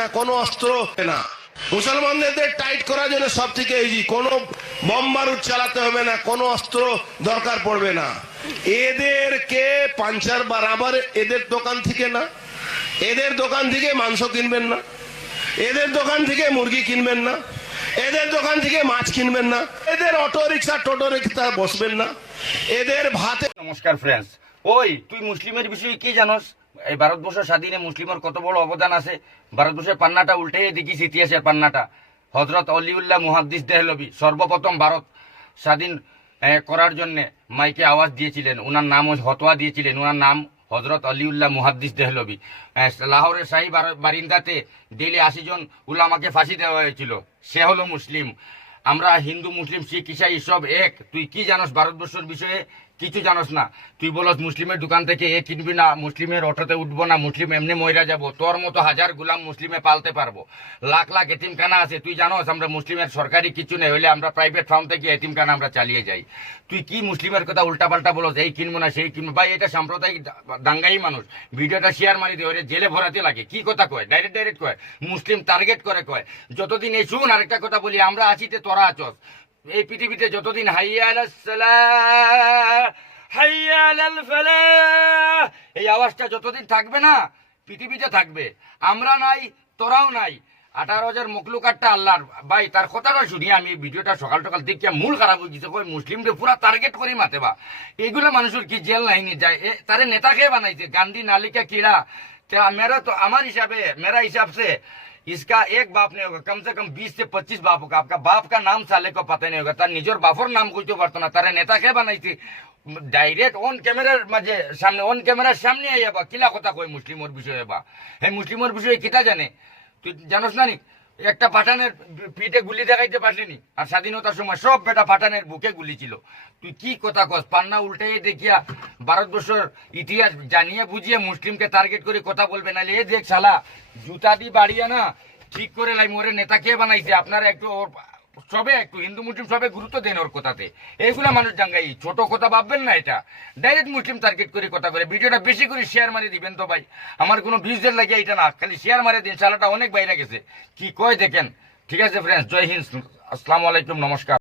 না, কোনো অস্ত্র না। মুসলমানদের টাইট করার জন্য সব থেকে ইজি, কোনো বোম বারুদ চালাতে হবে না, কোনো অস্ত্র দরকার পড়বে না। এদেরকে পাঞ্চার বরাবর এদের দোকান থেকে না, এদের দোকান থেকে মাংস কিনবেন না, এদের দোকান থেকে মুরগি কিনবেন না, এদের দোকান থেকে মাছ কিনবেন না, এদের অটো রিক্সা টোটো রিক্সা বসবেন না, এদের ভাতে। নমস্কার ফ্রেন্ডস, ওই তুই মুসলিমের বিষয়ে কি জানোস? এই ভারতবর্ষ স্বাধীনে মুসলিমের কত বড় অবদান আছে। ভারতবর্ষের পান্নাটা উল্টে দেখিস, ইতিহাসের পান্নাটা। হজরত অলিউল্লাহ মুহাদ্দিস দেহলভি সর্বপ্রথম ভারত স্বাধীন করার জন্য মাইকে আওয়াজ দিয়েছিলেন, ওনার নাম হতোয়া দিয়েছিলেন, ওনার নাম হজরত অলিউল্লাহ মুহাদ্দিস দেহলভি। লাহোরের শাহী বারিন্দাতে ডেলি 80 জন উলামাকে ফাঁসি দেওয়া হয়েছিল। সে হলো মুসলিম। আমরা হিন্দু মুসলিম শিখ ইসাই সব এক। তুই কি জানোস ভারতবর্ষের বিষয়ে? কিছু জানোস না। তুই বলস মুসলিমের দোকান থেকে কিনবি না, মুসলিমের অটোতে উঠবো না, মুসলিম এমনি মইরা যাব। তোর মতো হাজার গুলাম মুসলিমে পালতে পারবো, লাখ লাখ এতিমখানা আছে। তুই জানোস আমরা মুসলিমের সরকারি কিছু নেই, হইলে আমরা প্রাইভেট ফার্ম থেকে এতিমখানা আমরা চালিয়ে যাই। তুই কি মুসলিমের কথা উল্টা পাল্টা বলস, এই কিনবো না সেই কিনবো? ভাই এটা সাম্প্রদায়িক দাঙ্গাই মানুষ। ভিডিওটা শেয়ার মারি দিয়ে জেলে ভরাতে লাগে। কি কথা কয়? ডাইরেক্ট কয়, মুসলিম টার্গেট করে কয়। যতদিন এই শুন, আরেকটা কথা বলি, আমরা আছিতে তোরা আছস। এই পৃথিবীতে যতদিন হাইয়া আলাস সালাহ হাইয়া আলাল ফালাহ এই আওয়াজটা যতদিন থাকবে না, পৃথিবীতে থাকবে। আমরা নাই, তোরাও নাই। 18,000 মখলুকাতটা আল্লাহর। ভাই তার কথাটা শুনি আমি ভিডিওটা সকাল সকাল দেখিয়া মূল খারাপ হয়ে গেছে। মুসলিমদের পুরা টার্গেট করে মাতে বা এগুলো মানুষের কি জেল নাইনি যায়? তারে নেতা খেয়ে বানাইছে গান্ধী নালিকা কিড়া। मेरा तो हमारे मेरा हिसाब से इसका एक बाप नहीं होगा, कम से कम 20 से 25 बाप होगा। आपका बाप का नाम साले को पता नहीं होगा, तार निजर बापर नाम कुछ पारतो ना। तारे नेता खे बनाইছি ডাইরেক্ট অন ক্যামেরার মাঝে সামনে, অন ক্যামেরার সামনে আইবা কিলা কথা কই মুসলিমের বিষয়ে বা হে মুসলিমের বিষয়ে কিতা জানে? তুই জানোস না নি? একটা পাঠানের পিঠে গুলি দেখাইতে পারলিনি, আর স্বাধীনতার সময় সব বেটা পাঠানের বুকে গুলি ছিল। তুই কি কথা কস? পান্না উল্টাই দেখিয়া ভারতবর্ষের ইতিহাস জানিয়ে বুঝিয়ে মুসলিমকে টার্গেট করে কথা বলবে না। এ দেখ শালা জুতা দি বাড়িয়া না ঠিক করে লাই মোরে নেতা কে বানাইছে। আপনারা একটু সবে একটু হিন্দু মুসলিম সবে গুরুত্ব দেন ওর কথাতে। এইগুলা মানুষ জাঙ্গাই ছোট কথা ভাববেন না, এটা ডাইরেক্ট মুসলিম টার্গেট করে কথা বলে। ভিডিওটা বেশি করে শেয়ার মারি দিবেন তো ভাই, আমার কোনো ভিউজের লাগে এটা না, খালি শেয়ার মারি দিন। শালাটা অনেক বাইরে গেছে, কি কয় দেখেন। ঠিক আছে ফ্রেন্ডস, জয় হিন্দ, আসসালামু আলাইকুম, নমস্কার।